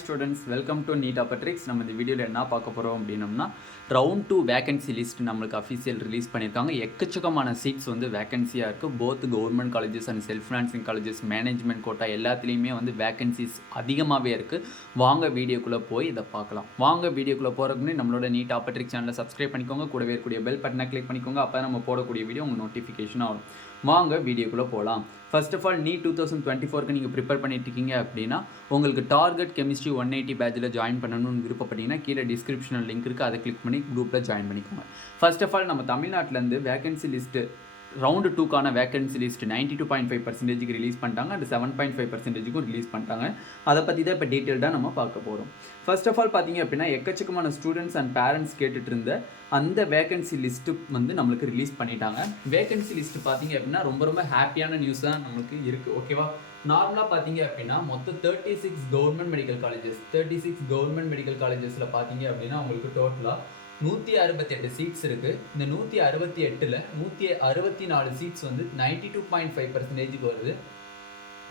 Students, welcome to Neet Tricks. நம்ம இந்த வீடியோல என்ன பார்க்க போறோம் அப்படினம்னா round 2 vacancy list நம்மளுக்கு official ரிலீஸ் பண்ணிருக்காங்க. எக்கச்சக்கமான சீட்ஸ் வந்து வேகன்சியா இருக்கு. both government colleges and self financing colleges management quota எல்லாத்துலயுமே வந்து vacancies அதிகமாவே இருக்கு. வாங்க வீடியோக்குள்ள போய் இத பார்க்கலாம். வாங்க வீடியோக்குள்ள போறதுக்கு முன்னாடி நம்மளோட Neet Tricks சேனலை சப்ஸ்கிரைப் பண்ணிக்கோங்க. கூடவே இருக்கக்கூடிய பெல் பட்டனை கிளிக் பண்ணிக்கோங்க. அப்பதான் நம்ம போடக்கூடிய வீடியோ உங்களுக்கு நோட்டிஃபிகேஷனா வரும். வாங்க வீடியோக்குள்ள போலாம். First of all, Neet 2024 நீங்க ப்ரிப்பேர் பண்ணிட்டு இருக்கீங்க அப்படினா உங்களுக்கு டார்கெட் கெமிஸ்ட்ரி 180 பேட்ச்ல ஜாயின் பண்ணனும்னு விருப்பப்பட்டீங்கன்னா கீழ டிஸ்கிரிப்ஷன்ல லிங்க் இருக்கு. அதை கிளிக் பண்ணி குரூப்ல ஜாயின் பண்ணிக்கோங்க. First of all, நம்ம தமிழ்நாட்டுல இருந்து வேகன்சி லிஸ்ட் ரவுண்ட் 2 கான வேகன்சி லிஸ்ட் 92.5% ரிலீஸ் பண்ணிட்டாங்க and 7.5% ரிலீஸ் பண்ணிட்டாங்க. அதை பத்தி தான் இப்ப டீடைலா நம்ம பார்க்க போறோம். First of all பாத்தீங்க அப்படினா எக்கச்சக்கமான ஸ்டூடண்ட்ஸ் and parents கேட்டுட்டு இருந்த அந்த வேகன்சி லிஸ்ட் வந்து நமக்கு ரிலீஸ் பண்ணிட்டாங்க. வேகன்சி லிஸ்ட் பாத்தீங்க அப்படினா ரொம்ப ஹாப்பியான நியூஸ் தான் நமக்கு இருக்கு. ஓகேவா? நார்மலா பாத்தீங்க அப்படினா மொத்தம் 36 government medical colleges 36 government medical காலேजेसல பாத்தீங்க அப்படினா உங்களுக்கு டோட்டலா 168 சீட்ஸ் இருக்கு. இந்த 168ல 164 சீட்ஸ் வந்து 92.5% வருது.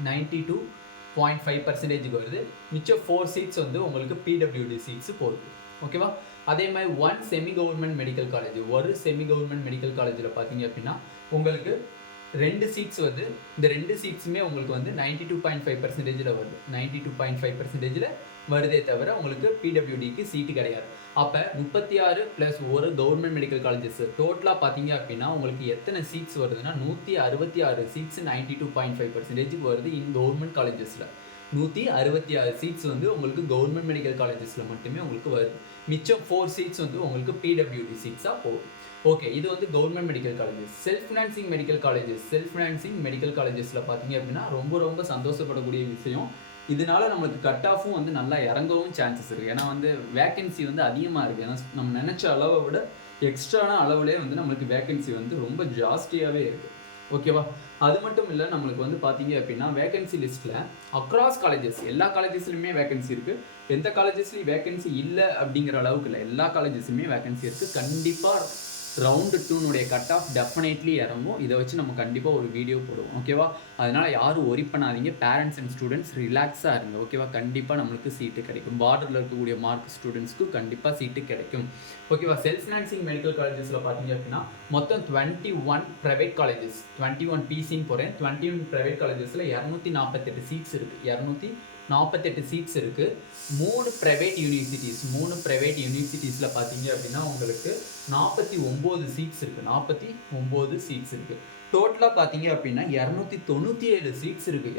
92.5% வருது. மிச்சம் 4 சீட்ஸ் வந்து உங்களுக்கு PWD சீட்ஸ் போகுது. ஓகேவா? அதே மாதிரி one semi government medical college, ஒரு செமி கவர்மெண்ட் மெடிக்கல் காலேஜ்ல பாத்தீங்க அப்படின்னா உங்களுக்கு 2 சீட்ஸ் வந்து இந்த 2 சீட்ஸுமே உங்களுக்கு வந்து 92.5%ல வருது. 92.5%ல வருதே தவிர உங்களுக்கு PWDக்கு சீட் கிடையாது. அப்ப 36 பிளஸ் ஒரு கவர்மெண்ட் மெடிக்கல் காலேஜஸ் டோட்டலா பாத்தீங்க அப்படின்னா உங்களுக்கு எத்தனை சீட்ஸ் வருதுன்னா 166 சீட்ஸ் 92.5% வருது இன் கவர்மெண்ட் காலேஜஸ்ல. 166 சீட்ஸ் வந்து உங்களுக்கு கவர்மெண்ட் மெடிக்கல் காலேஜஸ்ல மட்டுமே உங்களுக்கு வருது. மிச்சம் 4 சீட்ஸ் வந்து உங்களுக்கு PWD சீட்ஸா போகும். ஓகே, இது வந்து government medical colleges. Self financing medical colleges, self financing medical காலேஜஸ்ல பாத்தீங்க அப்படின்னா ரொம்ப சந்தோஷப்படக்கூடிய விஷயம். இதனால நமக்கு கட் ஆஃபும் வந்து நல்லா இறங்கவும் சான்சஸ் இருக்கு. ஏன்னா வந்து வேகன்சி வந்து அதிகமா இருக்கு. ஏன்னா நம்ம நினைச்ச அளவை விட எக்ஸ்ட்ரான அளவுலேயே வந்து நம்மளுக்கு வேகன்சி வந்து ரொம்ப ஜாஸ்தியாவே இருக்கு. ஓகேவா? அது மட்டும் இல்லை, நம்மளுக்கு வந்து பார்த்தீங்க அப்படின்னா வேகன்சி லிஸ்ட்டில் அக்ராஸ் காலேஜஸ் எல்லா காலேஜஸ்லையுமே வேகன்சி இருக்குது. எந்த காலேஜஸ்லையும் வேகன்சி இல்லை அப்படிங்கிற அளவுக்கு இல்லை, எல்லா காலேஜஸ்லையுமே வேகன்சி இருக்குது. கண்டிப்பாக ரவுண்டு 2 கட் ஆஃப் டெஃபினெட்லி இறங்கும். இதை வச்சு நம்ம கண்டிப்பாக ஒரு வீடியோ போடுவோம். ஓகேவா? அதனால் யாரும் ஒரி பண்ணாதீங்க. பேரண்ட்ஸ் அண்ட் ஸ்டூடெண்ட்ஸ் ரிலாக்ஸாக இருங்க. ஓகேவா? கண்டிப்பாக நம்மளுக்கு சீட்டு கிடைக்கும். பார்டரில் இருக்கக்கூடிய மார்க் ஸ்டூடெண்ட்ஸ்க்கு கண்டிப்பாக சீட்டு கிடைக்கும். ஓகேவா? செல்ஃப் ஃபினான்சிங் மெடிக்கல் காலேஜஸில் பார்த்தீங்க அப்படின்னா மொத்தம் 21 ப்ரைவேட் காலேஜஸ், 21 பிசின்னு போகிறேன். 21 ப்ரைவேட் காலேஜஸில் 248 சீட்ஸ் இருக்குது. 248 சீட்ஸ் இருக்குது. 3 ப்ரைவேட் யூனிவர்சிட்டிஸ், 3 ப்ரைவேட் யூனிவர்சிட்டிஸில் பார்த்தீங்க அப்படின்னா உங்களுக்கு 49 சீட்ஸ் இருக்குது. 49 சீட்ஸ் இருக்குது. டோட்டலாக பார்த்தீங்க அப்படின்னா 297 சீட்ஸ் இருக்குது.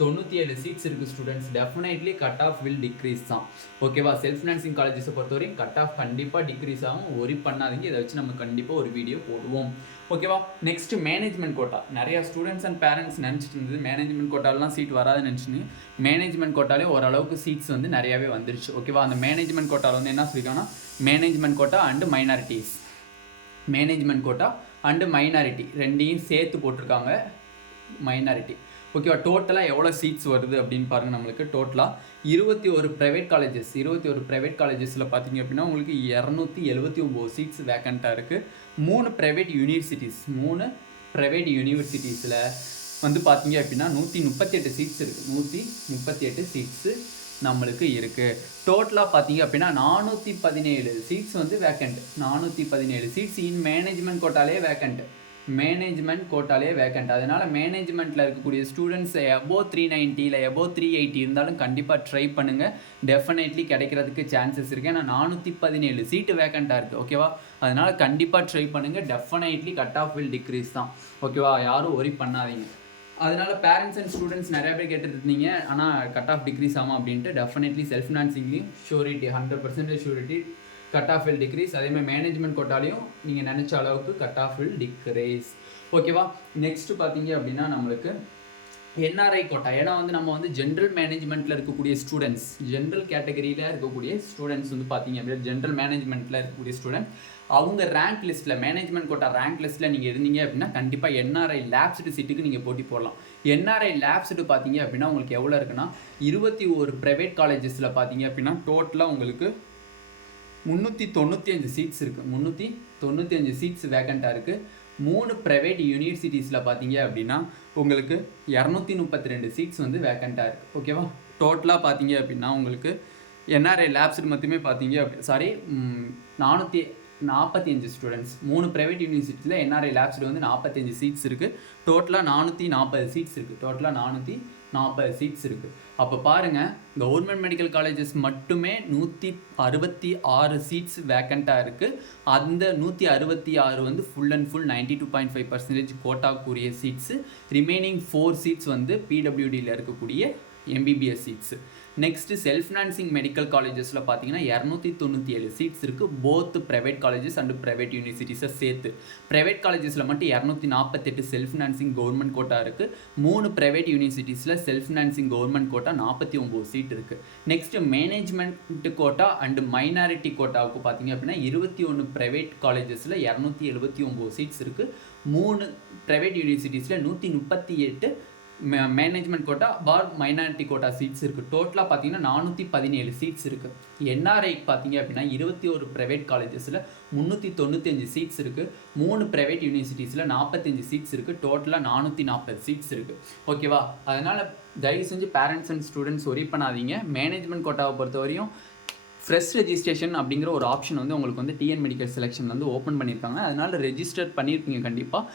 297 சீட்ஸ் இருக்குது students. Definitely cut off will decrease தான். ஓகேவா? செல்ஃப் ஃபினான்சிங் காலேஜஸை பொறுத்தவரைக்கும் கட் ஆஃப் கண்டிப்பாக டிக்ரீஸ் ஆகும். ஒரி பண்ணாதீங்க. இதை வச்சு நம்ம கண்டிப்பாக ஒரு வீடியோ போடுவோம். ஓகேவா? Next management quota. நிறைய ஸ்டூடெண்ட்ஸ் அண்ட் பேரண்ட்ஸ் நினச்சிட்டு இருந்தது மேனேஜ்மெண்ட் கோட்டாலாம் சீட் வராதுன்னு நினச்சின்னு மேனேஜ்மெண்ட் கோட்டாலே ஓரளவுக்கு சீட்ஸ் வந்து நிறையாவே வந்துருச்சு. ஓகேவா? அந்த மேனேஜ்மெண்ட் கோட்டாவில் வந்து என்ன சொல்லியிருக்காங்கன்னா management quota and minorities, management quota and minority ரெண்டையும் சேர்த்து போட்டிருக்காங்க. மைனாரிட்டி. ஓகேவா? டோட்டலாக எவ்வளோ சீட்ஸ் வருது அப்படின்னு பாருங்கள். நம்மளுக்கு டோட்டலாக 21 ப்ரைவேட் காலேஜஸ், 21 ப்ரைவேட் காலேஜஸில் பார்த்தீங்க அப்படின்னா உங்களுக்கு 279 சீட்ஸ் வேக்கண்ட்டாக இருக்குது. 3 ப்ரைவேட் யூனிவர்சிட்டிஸ், 3 ப்ரைவேட் யூனிவர்சிட்டிஸில் வந்து பார்த்தீங்க அப்படின்னா 138 சீட்ஸ் இருக்குது. 138 சீட்ஸு நம்மளுக்கு இருக்குது. டோட்டலாக பார்த்தீங்க அப்படின்னா 417 சீட்ஸ் வந்து வேக்கண்ட். 417 சீட்ஸ் இன் மேனேஜ்மெண்ட் கோட்டாலே வேக்கண்ட். மேனேஜ்மெண்ட் கோட்டாலே வேக்கண்ட். அதனால் மேனேஜ்மெண்ட்டில் இருக்கக்கூடிய ஸ்டூடெண்ட்ஸ் எபோவ் 390 இல்லை எபோவ் 380 இருந்தாலும் கண்டிப்பாக ட்ரை பண்ணுங்கள். டெஃபினெட்லி கிடைக்கிறதுக்கு சான்சஸ் இருக்குது. ஏன்னா 417 சீட்டு வேக்கண்ட்டாக இருக்குது. ஓகேவா? அதனால் கண்டிப்பாக ட்ரை பண்ணுங்கள். Definitely cut off will decrease தான். ஓகேவா? யாரும் ஒரி பண்ணாதீங்க. அதனால் பேரண்ட்ஸ் அண்ட் ஸ்டூடெண்ட்ஸ் நிறைய பேர் கேட்டுட்டு இருந்தீங்க ஆனால் கட் ஆஃப் டிக்ரீஸ் ஆகும் அப்படின்ட்டு. டெஃபினெட்லி செல்ஃப் ஃபினான்சிங்லேயும் surety 100% surety cut off will decrease. அதேமாதிரி மேனேஜ்மெண்ட் கோட்டாலையும் நீங்கள் நினச்ச அளவுக்கு கட் ஆஃப் வில் டிக்ரீஸ். ஓகேவா? நெக்ஸ்ட்டு பார்த்தீங்க அப்படின்னா நம்மளுக்கு என்ஆர்ஐ கோட்டா. ஏன்னா வந்து நம்ம வந்து ஜென்ரல் மேனேஜ்மெண்ட்டில் இருக்கக்கூடிய ஸ்டூடெண்ட்ஸ், ஜென்ரல் கேட்டகரியில் இருக்கக்கூடிய ஸ்டூடெண்ட்ஸ் வந்து பார்த்தீங்க அப்படின்னா ஜென்ரல் மேனேஜ்மெண்ட்டில் இருக்கக்கூடிய ஸ்டூடெண்ட் அவங்க ரேங்க் லிஸ்ட்டில், மேனேஜ்மெண்ட் கோட்டா ரேங்க் லிஸ்ட்டில் நீங்கள் இருந்தீங்க அப்படின்னா கண்டிப்பாக என்ஆர்ஐ லேப்ஸ்டு சீட்டுக்கு நீங்கள் போட்டி போடலாம். என்ஆர்ஐ லேப்ஸ்டு பார்த்தீங்க அப்படின்னா உங்களுக்கு எவ்வளோ இருக்குன்னா 21 ப்ரைவேட் காலேஜஸில் பார்த்தீங்க அப்படின்னா டோட்டலாக உங்களுக்கு 395 சீட்ஸ் இருக்குது. 395 சீட்ஸ் வேக்கண்ட்டாக இருக்குது. 3 ப்ரைவேட் யூனிவர்சிட்டிஸில் பார்த்தீங்க அப்படின்னா உங்களுக்கு 232 சீட்ஸ் வந்து வேக்கண்ட்டாக இருக்குது. ஓகேவா? டோட்டலாக பார்த்தீங்க அப்படின்னா உங்களுக்கு என்ஆர்ஐ லேப்ஸ்டு மட்டுமே பார்த்தீங்க சாரி 445 ஸ்டூடெண்ட்ஸ் 3 ப்ரைவேட் யூனிவர்சிட்டியில் என்ஆர்ஐ லேப்ஸ்டு வந்து 45 சீட்ஸ் இருக்குது. டோட்டலாக 440 சீட்ஸ் இருக்குது. டோட்டலாக 440 சீட்ஸ் இருக்குது. அப்போ பாருங்கள், கவர்மெண்ட் மெடிக்கல் காலேஜஸ் மட்டுமே 166 சீட்ஸ் வேக்கண்ட்டாக இருக்குது. அந்த 166 வந்து ஃபுல் அண்ட் ஃபுல் 92.5% கோட்டாக்குரிய சீட்ஸு. ரிமைனிங் 4 சீட்ஸ் வந்து பிடபிள்யூடியில் இருக்கக்கூடிய MBBS seats. Next self financing medical காலேஜஸில் பார்த்தீங்கன்னா 297 சீட்ஸ் இருக்குது. Both private colleges and private யூனிவர்சிட்டிஸை சேர்த்து. ப்ரைவேட் காலேஜஸில் மட்டும் 248 செல்ஃப் ஃபினான்சிங் கவர்மெண்ட் கோட்டா இருக்குது. 3 ப்ரைவேட் யூனிவர்சிட்டிஸில் self financing government quota 49 seat இருக்குது. Next management quota and minority கோட்டாவுக்கு பார்த்தீங்க அப்படின்னா 21 ப்ரைவேட் காலேஜஸில் 279 சீட்ஸ் இருக்குது. 3 ப்ரைவேட் யூனிவர்சிட்டிஸில் 138 management quota for minority quota seats இருக்குது. டோட்டலாக பார்த்தீங்கன்னா 417 சீட்ஸ் இருக்குது. என்ஆர்ஐ பார்த்தீங்க அப்படின்னா 21 ப்ரைவேட் காலேஜஸில் 395 சீட்ஸ் இருக்குது. 3 ப்ரைவேட் யூனிவர்சிட்டிஸில் 45 சீட்ஸ் இருக்குது. டோட்டலாக 440 சீட்ஸ் இருக்குது. ஓகேவா? அதனால் தயவு செஞ்சு பேரண்ட்ஸ் அண்ட் ஸ்டூடெண்ட்ஸ் ஒரி பண்ணாதீங்க. மேனேஜ்மெண்ட் கோட்டாவை பொறுத்தவரையும் ஃப்ரெஷ் ரெஜிஸ்ட்ரேஷன் அப்படிங்கிற ஒரு ஆப்ஷன் வந்து உங்களுக்கு வந்து டிஎன் மெடிக்கல் செலெக்ஷன் வந்து ஓப்பன் பண்ணியிருக்காங்க. அதனால் ரெஜிஸ்டர் பண்ணியிருப்பீங்க கண்டிப்பாக.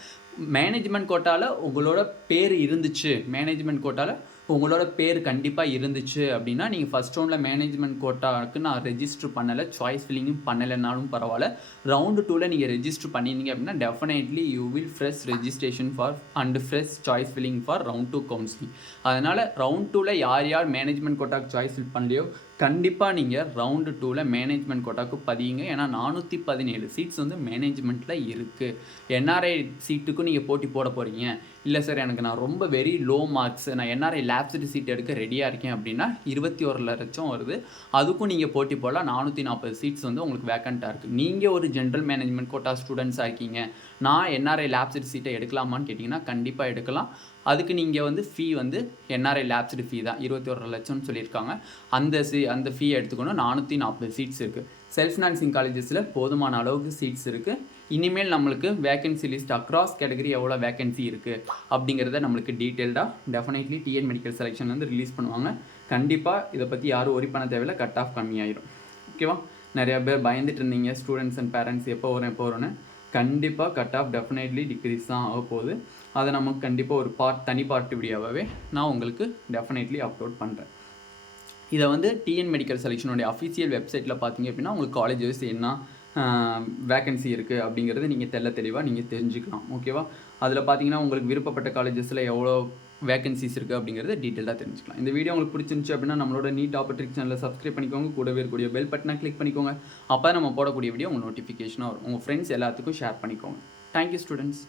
மேனேஜ்மெண்ட் கோட்டாவில் உங்களோட பேர் இருந்துச்சு, மேனேஜ்மெண்ட் கோட்டாவில் உங்களோட பேர் கண்டிப்பாக இருந்துச்சு அப்படின்னா நீங்கள் ஃபஸ்ட் ரவுண்டில் மேனேஜ்மெண்ட் கோட்டாவுக்கு நான் ரெஜிஸ்டர் பண்ணலை, சாய்ஸ் ஃபில்லிங்கும் பண்ணலைனாலும் பரவாயில்ல, ரவுண்டு 2ல் நீங்கள் ரெஜிஸ்டர் பண்ணியிருந்தீங்க அப்படின்னா definitely you will fresh registration for and fresh choice filling for round 2 counselling. அதனால் ரவுண்ட் 2ல் யார் மேனேஜ்மெண்ட் கோட்டாக்கு சாய்ஸ் ஃபில் பண்ணலையோ கண்டிப்பாக நீங்கள் ரவுண்டு 2ல் மேனேஜ்மெண்ட் கோட்டாக்கு பதியுங்க. ஏன்னா 417 சீட்ஸ் வந்து மேனேஜ்மெண்ட்டில் இருக்குது. என்ஆர்ஐ சீட்டுக்கும் நீங்கள் போட்டி போட போகிறீங்க. இல்லை சார் எனக்கு நான் ரொம்ப வெரி லோ மார்க்ஸ், நான் என்ஆர்ஐ லேப்ஸ்டு சீட் எடுக்க ரெடியாக இருக்கேன் அப்படின்னா 21 லட்சம் வருது, அதுக்கும் நீங்கள் போட்டி போடலாம். 440 சீட்ஸ் வந்து உங்களுக்கு வேக்கண்ட்டாக இருக்குது. நீங்கள் ஒரு ஜென்ரல் மேனேஜ்மெண்ட் கோட்டா ஸ்டூடெண்ட்ஸாக இருக்கீங்க, நான் என்ஆர்ஐ லேப்ஸ்டு சீட்டை எடுக்கலாமான்னு கேட்டிங்கன்னா கண்டிப்பாக எடுக்கலாம். அதுக்கு நீங்கள் வந்து ஃபீ வந்து என்ஆர்ஐ லேப்ஸ்டு ஃபீ தான் 21 லட்சம்னு சொல்லியிருக்காங்க. அந்த ஃபீ எடுத்துக்கணும். 440 சீட்ஸ் இருக்குது. செல்ஃப் ஃபினான்சிங் காலேஜஸில் போதுமான அளவுக்கு சீட்ஸ் இருக்குது. இனிமேல் நம்மளுக்கு வேக்கன்சி லிஸ்ட் அக்ராஸ் கேட்டகரி எவ்வளோ வேக்கன்சி இருக்குது அப்படிங்கிறத நம்மளுக்கு டீட்டெயில்டாக டெஃபினெட்லி டிஎன் மெடிக்கல் செலெக்ஷன் வந்து ரிலீஸ் பண்ணுவாங்க. கண்டிப்பாக இதை பற்றி யாரும் ஒரி பண்ண தேவையில்லை, கட் ஆஃப் கம்மியாயிரும். ஓகேவா? நிறையா பேர் பயந்துட்டு இருந்தீங்க ஸ்டூடெண்ட்ஸ் அண்ட் பேரண்ட்ஸ் எப்போ வரும்னு. கண்டிப்பாக கட் ஆஃப் டெஃபினெட்லி டிக்ரீஸ் தான் ஆக போகுது. அதை நமக்கு கண்டிப்பாக ஒரு தனி பார்ட் வீடியோவாகவே நான் உங்களுக்கு டெஃபினெட்லி அப்லோட் பண்ணுறேன். இதை வந்து டிஎன் மெடிக்கல் செலெக்ஷனுடைய அஃபிஷியல் வெப்சைட்டில் பார்த்தீங்க அப்படின்னா உங்களுக்கு காலேஜஸ் என்ன வேக்கன்சி இருக்குது அப்படிங்கிறது நீங்கள் தெளிவாக நீங்கள் தெரிஞ்சுக்கலாம். ஓகேவா? அதில் பார்த்தீங்கன்னா உங்களுக்கு விருப்பப்பட்ட காலேஜஸில் எவ்வளோ வேகன்சிஸ் இருக்குது அப்படிங்கிறத டீட்டெயிலாக தெரிஞ்சுக்கலாம். இந்த வீடியோ உங்களுக்கு பிடிச்சிருந்துச்சு அப்படின்னா நம்மளோட நீட் ஆப்பர்ட்ரிக் சேனலை சப்ஸ்கிரைப் பண்ணிக்கோங்க. கூடவே இருக்கக்கூடிய பெல் பட்டனை கிளிக் பண்ணிக்கோங்க. அப்போ நம்ம போடக்கூடிய வீடியோ உங்கள் நோட்டிஃபிகேஷனாக வரும். உங்கள் ஃப்ரெண்ட்ஸ் எல்லாத்துக்கும் ஷேர் பண்ணிக்கோங்க. Thank you students.